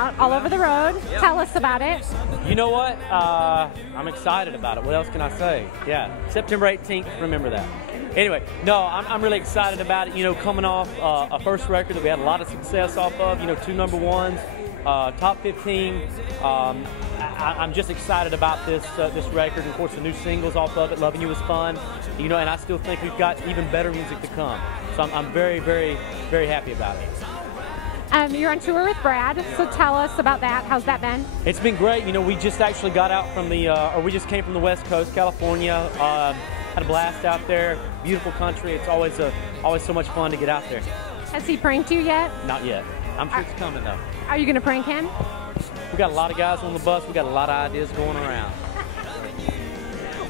out all over the road. Yeah. Tell us about it. You know what? I'm excited about it. What else can I say? Yeah, September 18th, remember that. Anyway, no, I'm really excited about it. You know, coming off a first record that we had a lot of success off of, you know, 2 number ones, top 15. I'm just excited about this record. Of course, the new singles off of it, Loving You Was Fun. You know, and I still think we've got even better music to come. So I'm very, very, very happy about it. You're on tour with Brad, so tell us about that. How's that been? It's been great. You know, we just actually got out from or we just came from the West Coast, California. Had a blast out there. Beautiful country. It's always so much fun to get out there. Has he pranked you yet? Not yet. I'm sure it's coming though. Are you going to prank him? We got a lot of guys on the bus. We got a lot of ideas going around.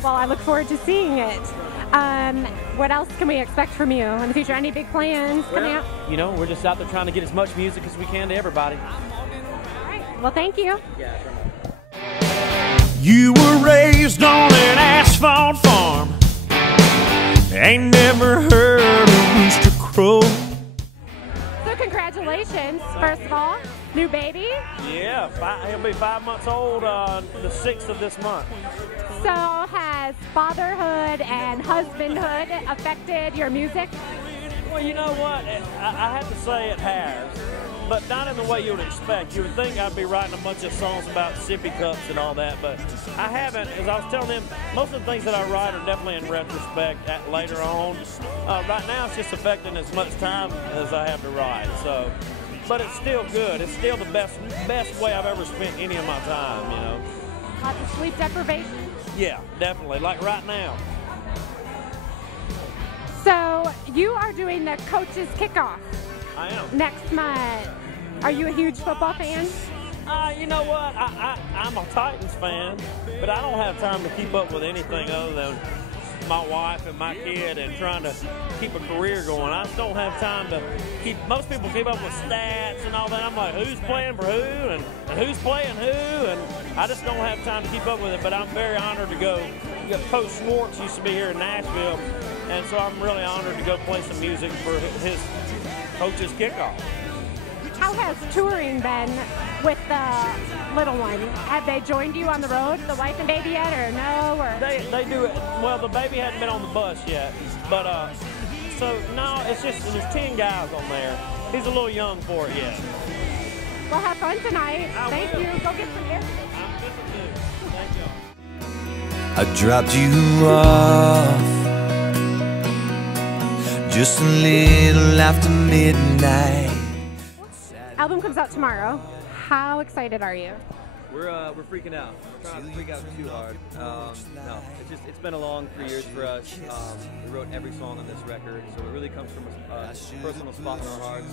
Well, I look forward to seeing it. What else can we expect from you in the future? Any big plans coming up? You know, we're just out there trying to get as much music as we can to everybody. All right. Well, thank you. Yeah. You were raised on an asphalt farm. Ain't never heard a rooster crow. So congratulations, first of all. New baby. Yeah, he'll be 5 months old on the 6th of this month. So has fatherhood and husbandhood affected your music? Well, you know what? I have to say it has, but not in the way you would expect. You would think I'd be writing a bunch of songs about sippy cups and all that, but I haven't. As I was telling them, most of the things that I write are definitely in retrospect later on. Right now, it's just affecting as much time as I have to write. So, but it's still good. It's still the best way I've ever spent any of my time. You know. Lots of sleep deprivation. Yeah, definitely. Like right now. So you are doing the coaches kickoff. I am. Next month. Are you a huge football fan? You know what? I'm a Titans fan, but I don't have time to keep up with anything other than my wife and my kid and trying to keep a career going. I just don't have time to keep. Most people keep up with stats and all that. I'm like, who's playing for who and who's playing who, and I just don't have time to keep up with it. But I'm very honored to go. Coach Schwartz used to be here in Nashville, and so I'm really honored to go play some music for his coach's kickoff. How has touring been with the little one? Have they joined you on the road, the wife and baby yet, or no? Or They do it. Well, the baby hadn't been on the bus yet, but so no, it's just there's 10 guys on there. He's a little young for it yet. Well, have fun tonight. Thank you. Go get some air. I'm visiting you. Thank y'all. I dropped you off just a little after midnight. Album comes out tomorrow. How excited are you? We're freaking out. We're trying not to freak out too hard. No, it's been a long 3 years for us. We wrote every song on this record, so it really comes from a personal spot in our hearts.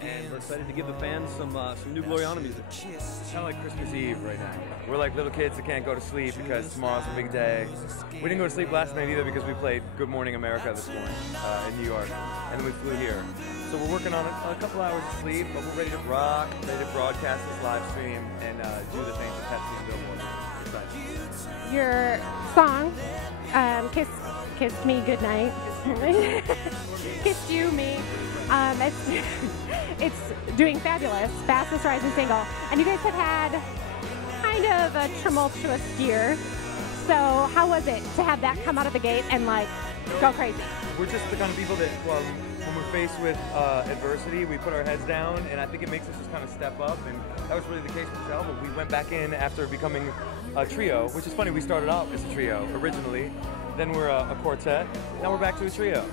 And we're excited to give the fans some new Gloriana music. It's kind of like Christmas Eve right now. We're like little kids that can't go to sleep because tomorrow's a big day. We didn't go to sleep last night either because we played Good Morning America this morning in New York, and then we flew here. So we're working on a couple hours of sleep, but we're ready to rock, ready to broadcast this live stream and do the things that Pepsi Billboard. Your song, Kissed Me Goodnight. Kissed You, Me. It's doing fabulous, fastest rising single. And you guys have had kind of a tumultuous year. So how was it to have that come out of the gate and like go crazy? We're just the kind of people that, well, when we're faced with adversity, we put our heads down, and I think it makes us just kind of step up, and that was really the case with this album. We went back in after becoming a trio, which is funny, we started out as a trio originally, then we're a quartet, now we're back to a trio.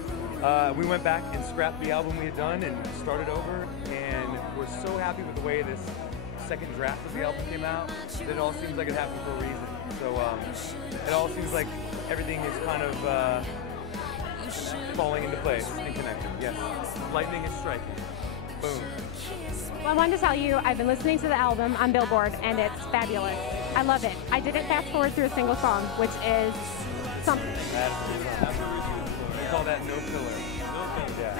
We went back and scrapped the album we had done and started over, and we're so happy with the way this second draft of the album came out that it all seems like it happened for a reason. So it all seems like everything is kind of falling into place and connected. Yes, lightning is striking. Boom. Well, I wanted to tell you, I've been listening to the album on Billboard, and it's fabulous. I love it. I didn't fast forward through a single song, which is something. We call that no filler. No filler. Yeah.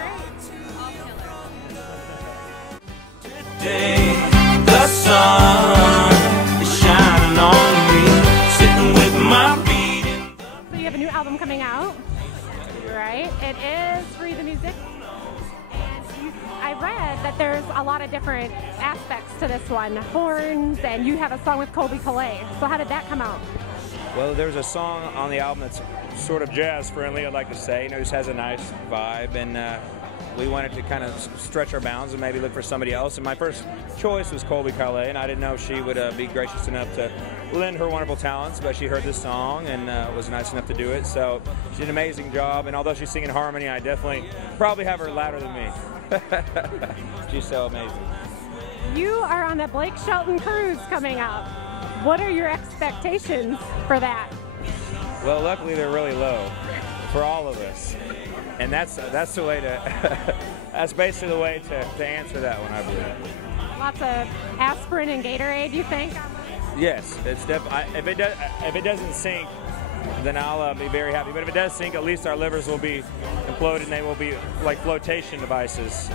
Today, the sun is shining on me, sitting with my feet in the... So you have a new album coming out, right? It is Free the Music. And I read that there's a lot of different aspects to this one, horns, and you have a song with Colby Calais. So how did that come out? Well, there's a song on the album that's sort of jazz friendly, I'd like to say. You know, just has a nice vibe, and we wanted to kind of stretch our bounds and maybe look for somebody else. And my first choice was Colby Calais, and I didn't know if she would be gracious enough to lend her wonderful talents, but she heard this song and was nice enough to do it. So she did an amazing job, and although she's singing harmony, I definitely probably have her louder than me. She's so amazing. You are on the Blake Shelton cruise coming up. What are your expectations for that? Well, luckily they're really low for all of us, and that's the way to that's basically the way to answer that one, I believe. Lots of aspirin and Gatorade, you think? Yes, it's definitely. If it doesn't sink, then I'll be very happy. But if it does sink, at least our livers will be imploded, and they will be like flotation devices.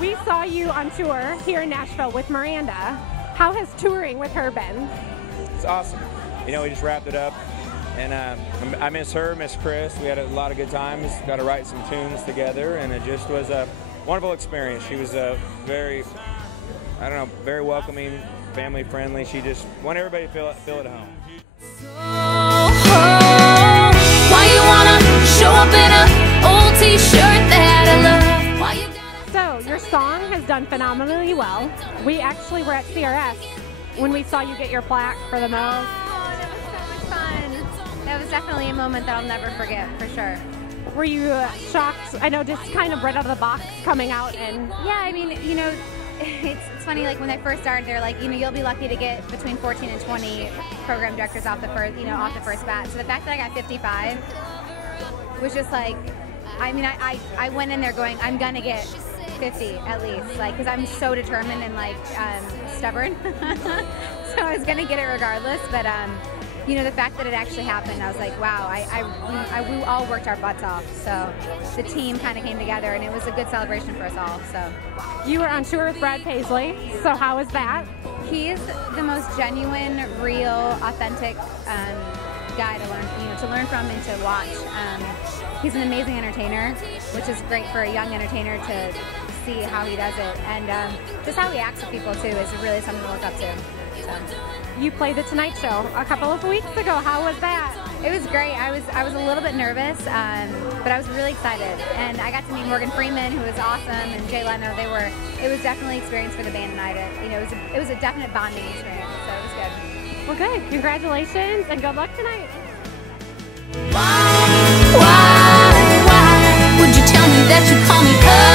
We saw you on tour here in Nashville with Miranda. How has touring with her been? It's awesome. You know, we just wrapped it up, and I miss her, miss Chris. We had a lot of good times, got to write some tunes together, and it just was a wonderful experience. She was very, I don't know, very welcoming, family friendly. She just wanted everybody to feel at home. Why you wanna show up in a old t-shirt that I love? Why you So your song has done phenomenally well. We actually were at CRS when we saw you get your plaque for the nose. Oh, that was so much fun. That was definitely a moment that I'll never forget, for sure. Were you shocked? I know, just kind of right out of the box coming out and... Yeah, I mean, you know, it's funny, like when I first started, they're like, you know, you'll be lucky to get between 14 and 20 program directors off the first bat. So the fact that I got 55 was just like, I mean, I went in there going, I'm gonna get 50 at least, like, because I'm so determined and like stubborn. So I was gonna get it regardless, but you know, the fact that it actually happened, I was like, wow, we all worked our butts off. So the team kind of came together, and it was a good celebration for us all. So you were on tour with Brad Paisley. So how was that? He's the most genuine, real, authentic guy to learn from and to watch. He's an amazing entertainer, which is great for a young entertainer to see how he does it, and just how he acts with people too is really something to look up to. So. You played The Tonight Show a couple of weeks ago. How was that? It was great. I was a little bit nervous, but I was really excited, and I got to meet Morgan Freeman, who was awesome, and Jay Leno. It was definitely an experience for the band tonight. It was a definite bonding experience, so it was good. Well, good. Congratulations, and good luck tonight. Why would you tell me that you call me up?